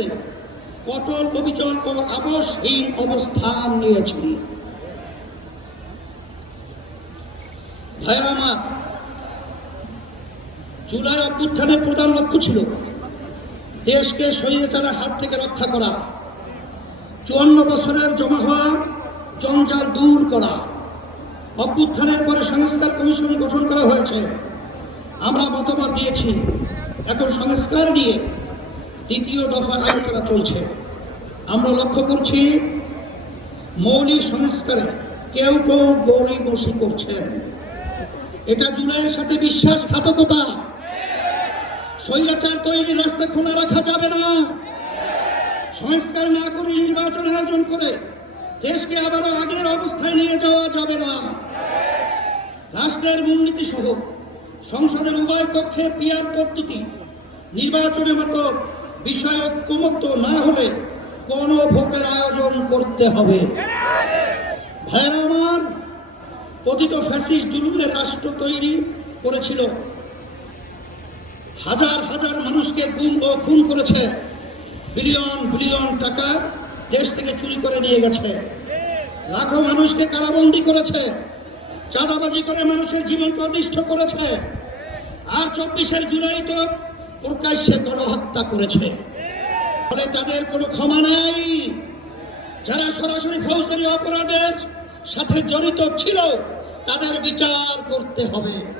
বিরুদ্ধে কঠোর অবিচল ও আবশহীন অবস্থান নিয়েছি ভাইরা জুলাই অভ্যুত্থানের প্রধান লক্ষ্য ছিল দেশকে স্বৈরাচারের হাত থেকে রক্ষা করা, চুয়ান্ন বছরের জমা হওয়া জঞ্জাল দূর করা। অভ্যুত্থানের পরে সংস্কার কমিশন গঠন করা হয়েছে। আমরা মতামত দিয়েছি, এখন সংস্কার নিয়ে দ্বিতীয় দফার আলোচনা চলছে। আমরা লক্ষ্য করছি, মৌলিক সংস্কারে কেউ কেউ গৌরী বসি করছেন। এটা জুলাইয়ের সাথে বিশ্বাসঘাতকতা। স্বৈরাচার তৈরির রাস্তা খোলা রাখা যাবে না। সংস্কার না করে নির্বাচন আয়োজন করে দেশকে আবারও আগের অবস্থায় নিয়ে যাওয়া যাবে না। রাষ্ট্রের মূলনীতি সহ সংসদের উভয় পক্ষে পিয়ার পদ্ধতি নির্বাচনের মতো বিষয় ঐক্যমত্য না হলে গণভোটের আয়োজন করতে হবে। ভাইরা আমার পতিত ফ্যাসিস্ট জুলুমের রাষ্ট্র তৈরি করেছিল। হাজার হাজার মানুষকে গুম ও খুন করেছে। বিলিয়ন বিলিয়ন টাকা দেশ থেকে চুরি করে নিয়ে গেছে। লাখো মানুষকে কারাবন্দি করেছে। চাঁদাবাজি করে মানুষের জীবন অতিষ্ঠ করেছে। আর চব্বিশের জুলাই তো প্রকাশ্যে গণহত্যা করেছে। ফলে তাদের কোনো ক্ষমা নাই। যারা সরাসরি ফৌজদারি অপরাধের সাথে জড়িত ছিল, তাদের বিচার করতে হবে।